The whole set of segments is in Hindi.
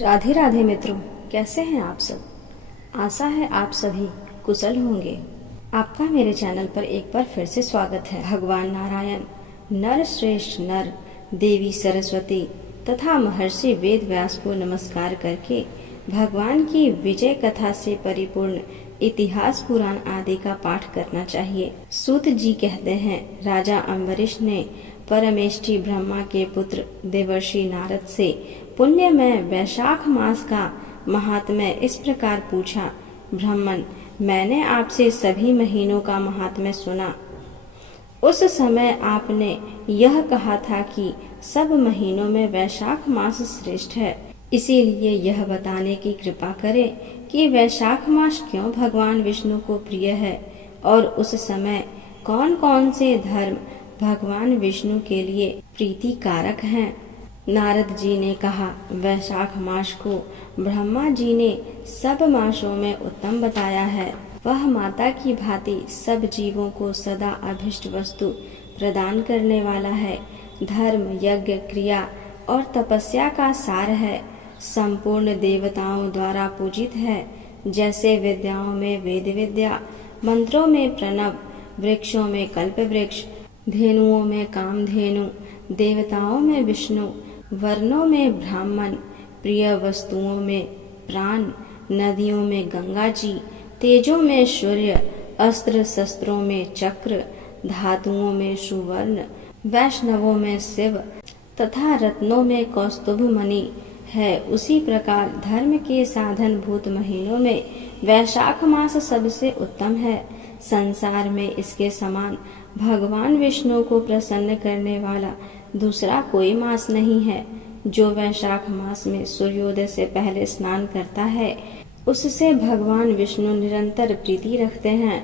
राधे राधे मित्रों, कैसे हैं आप सब। आशा है आप सभी कुशल होंगे। आपका मेरे चैनल पर एक बार फिर से स्वागत है। भगवान नारायण, नर श्रेष्ठ नर, देवी सरस्वती तथा महर्षि वेद व्यास को नमस्कार करके भगवान की विजय कथा से परिपूर्ण इतिहास पुराण आदि का पाठ करना चाहिए। सूत जी कहते हैं, राजा अम्बरीश ने परमेष्ठी ब्रह्मा के पुत्र देवर्षि नारद से पुण्यमय वैशाख मास का महात्म्य इस प्रकार पूछा। ब्राह्मण, मैंने आपसे सभी महीनों का महात्म्य सुना। उस समय आपने यह कहा था कि सब महीनों में वैशाख मास श्रेष्ठ है। इसीलिए यह बताने की कृपा करें कि वैशाख मास क्यों भगवान विष्णु को प्रिय है और उस समय कौन कौन से धर्म भगवान विष्णु के लिए प्रीति कारक हैं। नारद जी ने कहा, वैशाख मास को ब्रह्मा जी ने सब मासों में उत्तम बताया है। वह माता की भांति सब जीवों को सदा अभिष्ट वस्तु प्रदान करने वाला है। धर्म, यज्ञ, क्रिया और तपस्या का सार है। संपूर्ण देवताओं द्वारा पूजित है। जैसे विद्याओं में वेद विद्या, मंत्रों में प्रणव, वृक्षों में कल्प वृक्ष, धेनुओं में कामधेनु, देवताओं में विष्णु, वर्णों में ब्राह्मण, प्रिय वस्तुओं में प्राण, नदियों में गंगा जी, तेजों में सूर्य, अस्त्र शस्त्रों में चक्र, धातुओं में सुवर्ण, वैष्णवों में शिव तथा रत्नों में कौस्तुभ मणि है। उसी प्रकार धर्म के साधन भूत महीनों में वैशाख मास सबसे उत्तम है। संसार में इसके समान भगवान विष्णु को प्रसन्न करने वाला दूसरा कोई मास नहीं है। जो वैशाख मास में सूर्योदय से पहले स्नान करता है, उससे भगवान विष्णु निरंतर प्रीति रखते हैं।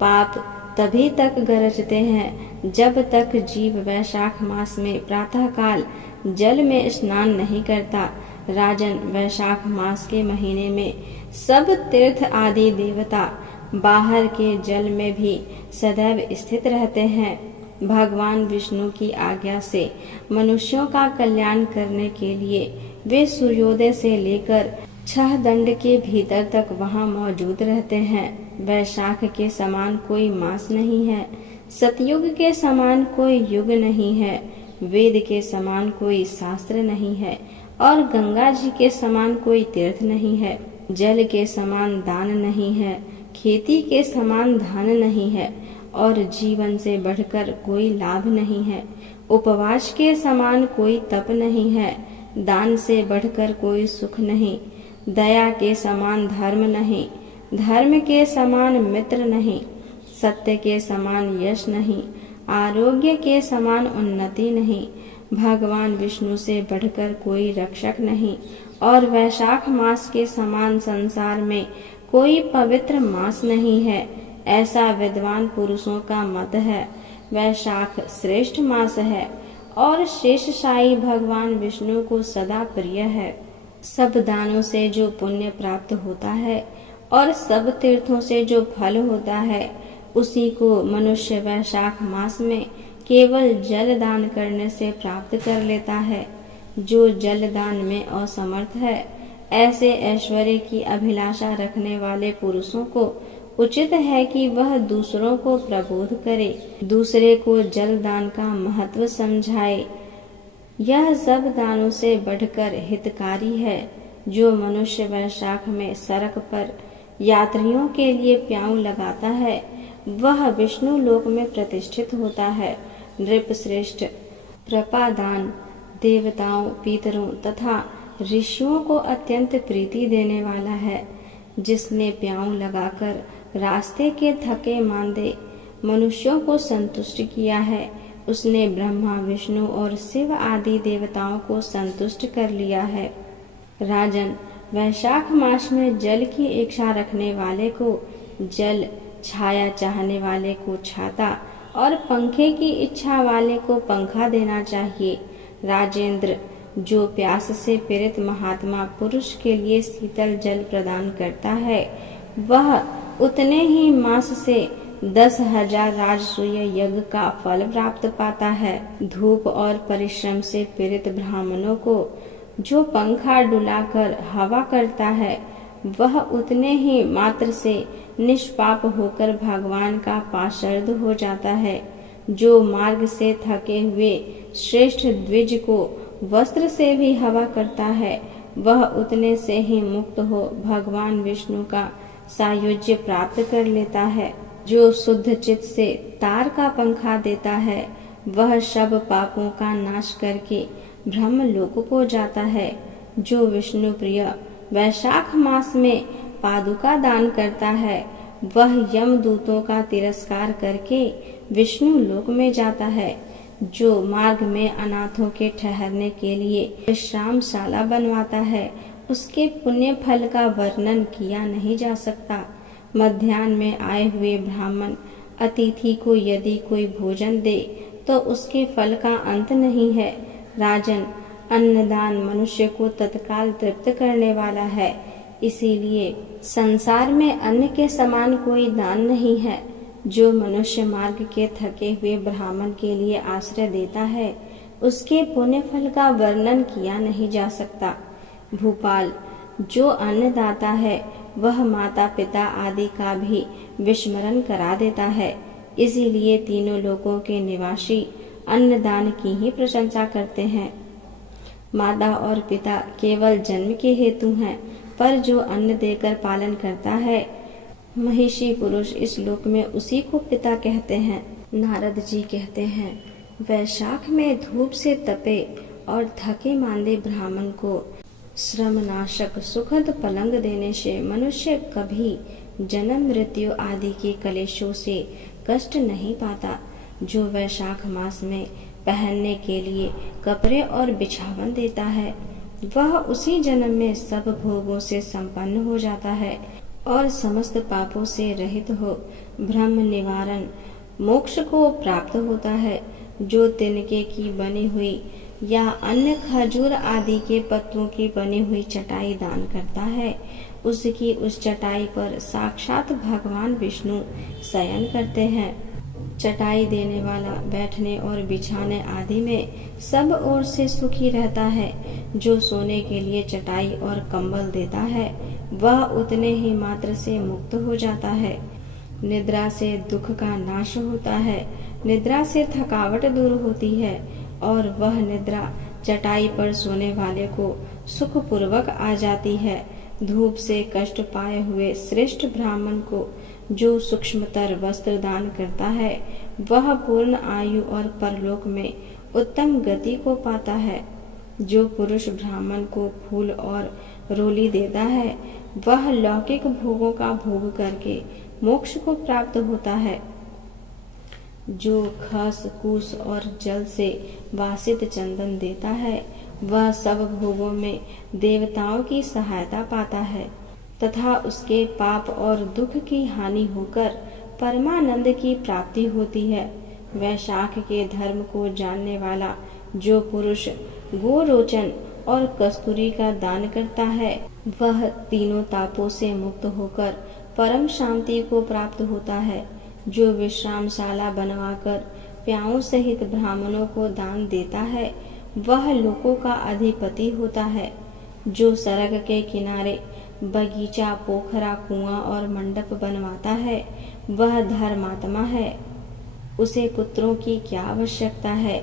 पाप तभी तक गरजते हैं जब तक जीव वैशाख मास में प्रातः काल जल में स्नान नहीं करता। राजन, वैशाख मास के महीने में सब तीर्थ आदि देवता बाहर के जल में भी सदैव स्थित रहते हैं। भगवान विष्णु की आज्ञा से मनुष्यों का कल्याण करने के लिए वे सूर्योदय से लेकर 6 दंड के भीतर तक वहां मौजूद रहते हैं। वैशाख के समान कोई मास नहीं है, सतयुग के समान कोई युग नहीं है, वेद के समान कोई शास्त्र नहीं है और गंगा जी के समान कोई तीर्थ नहीं है। जल के समान दान नहीं है, खेती के समान धन नहीं है और जीवन से बढ़कर कोई लाभ नहीं है। उपवास के समान कोई तप नहीं है, दान से बढ़कर कोई सुख नहीं। दया के समान धर्म नहीं, धर्म के समान मित्र नहीं, सत्य के समान यश नहीं, आरोग्य के समान उन्नति नहीं। भगवान विष्णु से बढ़कर कोई रक्षक नहीं और वैशाख मास के समान संसार में कोई पवित्र मास नहीं है। ऐसा विद्वान पुरुषों का मत है। वैशाख श्रेष्ठ मास है और शेषशायी भगवान विष्णु को सदा प्रिय है। सब दानों से जो पुण्य प्राप्त होता है और सब तीर्थों से जो फल होता है, उसी को मनुष्य वैशाख मास में केवल जल दान करने से प्राप्त कर लेता है। जो जल दान में असमर्थ है, ऐसे ऐश्वर्य की अभिलाषा रखने वाले पुरुषों को उचित है कि वह दूसरों को प्रबोध करे, दूसरे को जल दान का महत्व समझाए। यह सब दानों से बढ़कर हितकारी है। जो मनुष्य वैशाख में सड़क पर यात्रियों के लिए प्याऊ लगाता है, वह विष्णु लोक में प्रतिष्ठित होता है। नृप श्रेष्ठ प्रपादान देवताओं, पितरों तथा ऋषियों को अत्यंत प्रीति देने वाला है। जिसने प्याऊ लगाकर रास्ते के थके मांदे मनुष्यों को संतुष्ट किया है, उसने ब्रह्मा, विष्णु और शिव आदि देवताओं को संतुष्ट कर लिया है। राजन, वैशाख मास में जल की इच्छा रखने वाले को जल, छाया चाहने वाले को छाता और पंखे की इच्छा वाले को पंखा देना चाहिए। राजेंद्र, जो प्यास से पीड़ित महात्मा पुरुष के लिए शीतल जल प्रदान करता है, वह उतने ही मास से 10,000 राजसूय यज्ञ का फल प्राप्त पाता है। धूप और परिश्रम से पीड़ित ब्राह्मणों को जो पंखा डुलाकर हवा करता है वह उतने ही मात्र से निष्पाप होकर भगवान का पार्षद हो जाता है। जो मार्ग से थके हुए श्रेष्ठ द्विज को वस्त्र से भी हवा करता है वह उतने से ही मुक्त हो भगवान विष्णु का सायुज्य प्राप्त कर लेता है। जो शुद्ध चित्त से तार का पंखा देता है वह सब पापों का नाश करके ब्रह्म लोक को जाता है। जो विष्णु प्रिय वैशाख मास में पादुका दान करता है वह यमदूतों का तिरस्कार करके विष्णु लोक में जाता है। जो मार्ग में अनाथों के ठहरने के लिए विश्रामशाला बनवाता है उसके पुण्य फल का वर्णन किया नहीं जा सकता। मध्याह्न में आए हुए ब्राह्मण अतिथि को यदि कोई भोजन दे तो उसके फल का अंत नहीं है। राजन, अन्नदान मनुष्य को तत्काल तृप्त करने वाला है, इसीलिए संसार में अन्न के समान कोई दान नहीं है। जो मनुष्य मार्ग के थके हुए ब्राह्मण के लिए आश्रय देता है उसके पुण्य फल का वर्णन किया नहीं जा सकता। भूपाल, जो अन्नदाता है वह माता पिता आदि का भी विस्मरण करा देता है, इसीलिए तीनों लोकों के निवासी अन्नदान की ही प्रशंसा करते हैं। माता और पिता केवल जन्म के हेतु हैं, पर जो अन्न देकर पालन करता है महिषी पुरुष इस लोक में उसी को पिता कहते हैं। नारद जी कहते हैं, वैशाख में धूप से तपे और थके मांदे ब्राह्मण को श्रमनाशक सुखद पलंग देने से मनुष्य कभी जन्म मृत्यु आदि के कलेशों से कष्ट नहीं पाता। जो वैशाख मास में पहनने के लिए कपड़े और बिछावन देता है वह उसी जन्म में सब भोगों से संपन्न हो जाता है और समस्त पापों से रहित हो ब्रह्म निवारण मोक्ष को प्राप्त होता है। जो तिनके की बनी हुई या अन्य खजूर आदि के पत्तों की बनी हुई चटाई दान करता है उसकी उस चटाई पर साक्षात भगवान विष्णु शयन करते हैं। चटाई देने वाला बैठने और बिछाने आदि में सब ओर से सुखी रहता है। जो सोने के लिए चटाई और कंबल देता है वह उतने ही मात्र से मुक्त हो जाता है। निद्रा से दुख का नाश होता है, निद्रा से थकावट दूर होती है और वह निद्रा चटाई पर सोने वाले को सुख पूर्वक आ जाती है। धूप से कष्ट पाए हुए श्रेष्ठ ब्राह्मण को जो सूक्ष्मतर वस्त्र दान करता है वह पूर्ण आयु और परलोक में उत्तम गति को पाता है। जो पुरुष ब्राह्मण को फूल और रोली देता है वह लौकिक भोगों का भोग करके मोक्ष को प्राप्त होता है। जो खस कुश और जल से वासित चंदन देता है वह सब भोगों में देवताओं की सहायता पाता है तथा उसके पाप और दुख की हानि होकर परमानंद की प्राप्ति होती है। वैशाख के धर्म को जानने वाला जो पुरुष गोरोचन और कस्तूरी का दान करता है वह तीनों तापों से मुक्त होकर परम शांति को प्राप्त होता है। जो विश्रामशाला बनवाकर प्याओं सहित ब्राह्मणों को दान देता है वह लोकों का अधिपति होता है। जो सड़क के किनारे बगीचा, पोखरा, कुआं और मंडप बनवाता है वह धर्मात्मा है। उसे पुत्रों की क्या आवश्यकता है।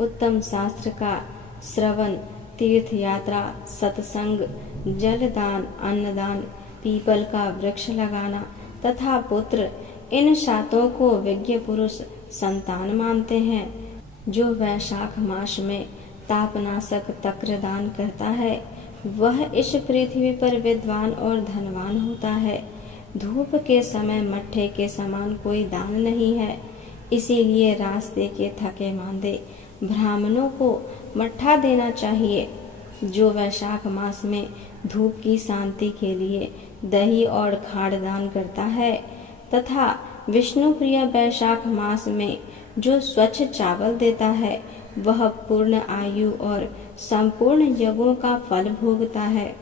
उत्तम शास्त्र का श्रवण, तीर्थ यात्रा, सत्संग, जलदान, अन्नदान, पीपल का वृक्ष लगाना तथा पुत्र, इन सातों को विज्ञ पुरुष संतान मानते हैं। जो वैशाख मास में तापनाशक तक्र दान करता है वह इस पृथ्वी पर विद्वान और धनवान होता है। धूप के समय मट्ठे के समान कोई दान नहीं है, इसीलिए रास्ते के थके मांदे ब्राह्मणों को मट्ठा देना चाहिए। जो वैशाख मास में धूप की शांति के लिए दही और खाड़ दान करता है तथा विष्णु प्रिय वैशाख मास में जो स्वच्छ चावल देता है वह पूर्ण आयु और संपूर्ण यज्ञों का फल भोगता है।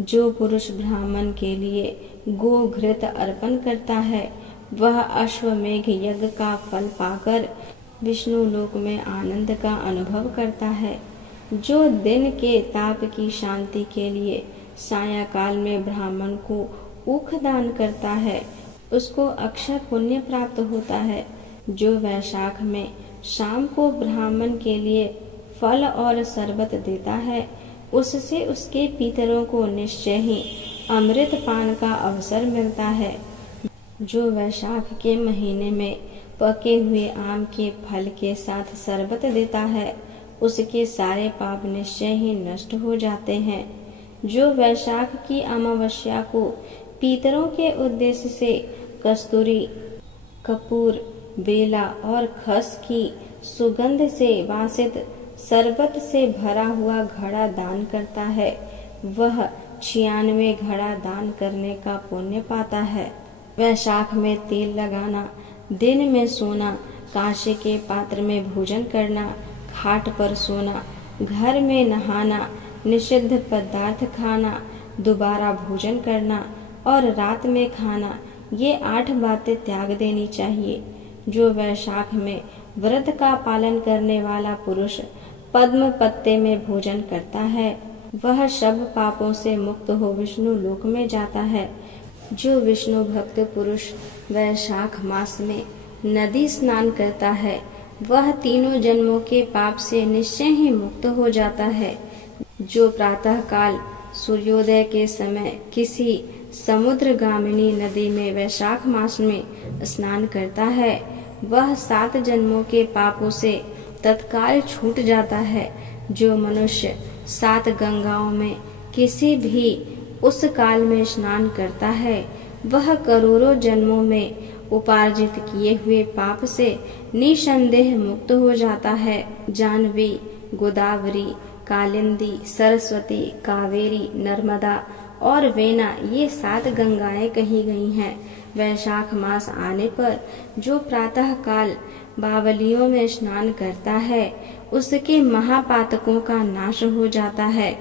जो पुरुष ब्राह्मण के लिए गो घृत अर्पण करता है वह अश्वमेघ यज्ञ का फल पाकर विष्णु लोक में आनंद का अनुभव करता है। जो दिन के ताप की शांति के लिए सायंकाल में ब्राह्मण को ऊख दान करता है, उसको अक्षय पुण्य प्राप्त होता है। जो वैशाख में शाम को ब्राह्मण के लिए फल और शरबत देता है, उससे उसके पितरों को निश्चय ही अमृत पान का अवसर मिलता है। जो वैशाख के महीने में पके हुए आम के फल के साथ शरबत देता है, उसके सारे पाप निश्चय ही नष्ट हो जाते हैं। जो वैशाख की अमावस्या को पितरों के उद्देश्य से कस्तूरी, कपूर, बेला और खस की सुगंध से वासित शरबत से भरा हुआ घड़ा दान करता है, वह 96 घड़ा दान करने का पुण्य पाता है। वैशाख में तेल लगाना, दिन में सोना, कांसे के पात्र में भोजन करना, खाट पर सोना, घर में नहाना, निषिद्ध पदार्थ खाना, दोबारा भोजन करना और रात में खाना, ये 8 बातें त्याग देनी चाहिए। जो वैशाख में व्रत का पालन करने वाला पुरुष पद्म पत्ते में भोजन करता है, वह सब पापों से मुक्त हो विष्णु लोक में जाता है। जो विष्णु भक्त पुरुष वैशाख मास में नदी स्नान करता है, वह तीनों जन्मों के पाप से निश्चय ही मुक्त हो जाता है। जो प्रातः काल सूर्योदय के समय किसी समुद्रगामिनी नदी में वैशाख मास में स्नान करता है, वह 7 जन्मों के पापों से तत्काल छूट जाता है। जो मनुष्य 7 गंगाओं में किसी भी उस काल में स्नान करता है, वह करोड़ों जन्मों में उपार्जित किए हुए पाप से निसंदेह मुक्त हो जाता है। जानवी, गोदावरी, कालिंदी, सरस्वती, कावेरी, नर्मदा और वेना, ये 7 गंगाएं कही गई हैं। वैशाख मास आने पर जो प्रातः काल बावलियों में स्नान करता है, उसके महापातकों का नाश हो जाता है।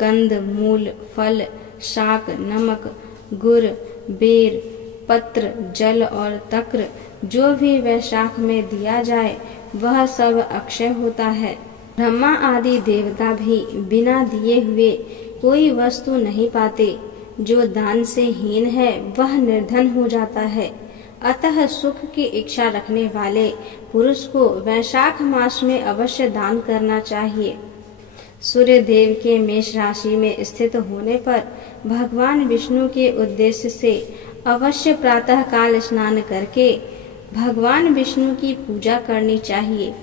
कंद, मूल, फल, शाक, नमक, गुड़, बेर, पत्र, जल और तक्र जो भी वैशाख में दिया जाए, वह सब अक्षय होता है। ब्रह्मा आदि देवता भी बिना दिए हुए कोई वस्तु नहीं पाते। जो दान से हीन है, वह निर्धन हो जाता है। अतः सुख की इच्छा रखने वाले पुरुष को वैशाख मास में अवश्य दान करना चाहिए। सूर्य देव के मेष राशि में स्थित होने पर भगवान विष्णु के उद्देश्य से अवश्य प्रातः काल स्नान करके भगवान विष्णु की पूजा करनी चाहिए।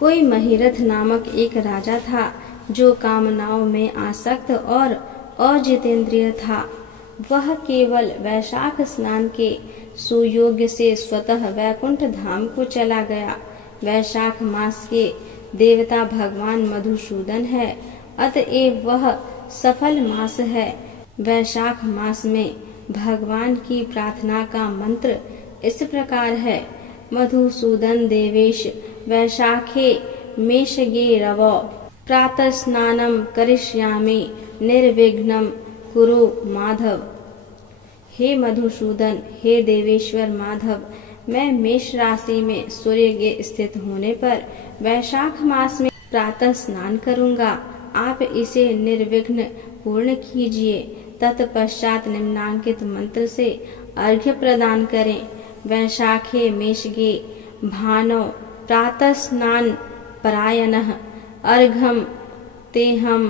कोई महिरथ नामक एक राजा था, जो कामनाओं में आसक्त और अजितेंद्रिय था। वह केवल वैशाख स्नान के सुयोग्य से स्वतः वैकुंठ धाम को चला गया। वैशाख मास के देवता भगवान मधुसूदन है, अतएव वह सफल मास है। वैशाख मास में भगवान की प्रार्थना का मंत्र इस प्रकार है: मधुसूदन देवेश वैशाखे मेषगे रवो प्रातः स्नानम करिष्यामि निर्विघ्नं कुरु माधव। हे मधुसूदन, हे देवेश्वर माधव, मैं मेष राशि में सूर्य के स्थित होने पर वैशाख मास में प्रातः स्नान करूंगा। आप इसे निर्विघ्न पूर्ण कीजिए। तत्पश्चात निम्नांकित मंत्र से अर्घ्य प्रदान करें। वैशाखे मेषगे भानो प्रातः स्नान परायणः अर्घम तेहम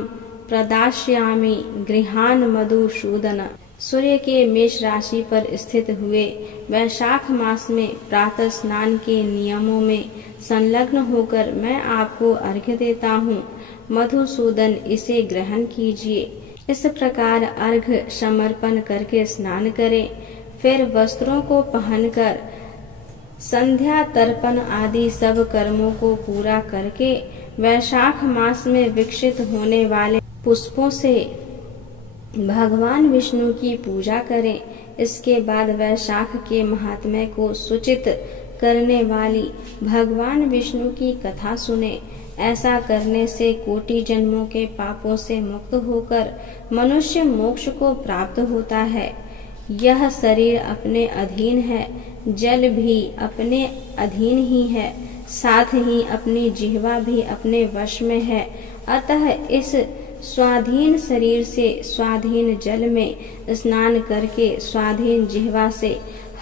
प्रदास्यामि गृहान मधुसूदन। सूर्य के मेष राशि पर स्थित हुए वैशाख मास में प्रातः स्नान के नियमों में संलग्न होकर मैं आपको अर्घ्य देता हूँ। मधुसूदन, इसे ग्रहण कीजिए। इस प्रकार अर्घ्य समर्पण करके स्नान करें। फिर वस्त्रों को पहनकर संध्या तर्पण आदि सब कर्मों को पूरा करके वैशाख मास में विकसित होने वाले पुष्पों से भगवान विष्णु की पूजा करें। इसके बाद वैशाख के महात्म्य को सूचित करने वाली भगवान विष्णु की कथा सुने। ऐसा करने से कोटि जन्मों के पापों से मुक्त होकर मनुष्य मोक्ष को प्राप्त होता है। यह शरीर अपने अधीन है, जल भी अपने अधीन ही है, साथ ही अपनी जिह्वा भी अपने वश में है अतः इस स्वाधीन शरीर से स्वाधीन जल में स्नान करके स्वाधीन जिह्वा से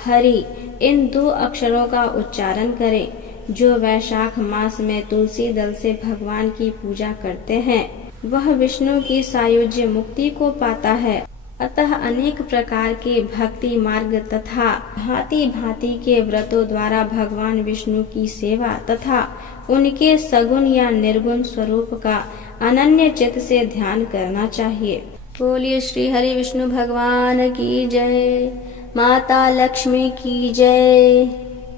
हरि इन 2 अक्षरों का उच्चारण करें। जो वैशाख मास में तुलसी दल से भगवान की पूजा करते हैं वह विष्णु की सायुज्य मुक्ति को पाता है। अतः अनेक प्रकार के भक्ति मार्ग तथा भांति भांति के व्रतों द्वारा भगवान विष्णु की सेवा तथा उनके सगुण या निर्गुण स्वरूप का अनन्य चित्त से ध्यान करना चाहिए। बोलिए श्री हरि विष्णु भगवान की जय, माता लक्ष्मी की जय।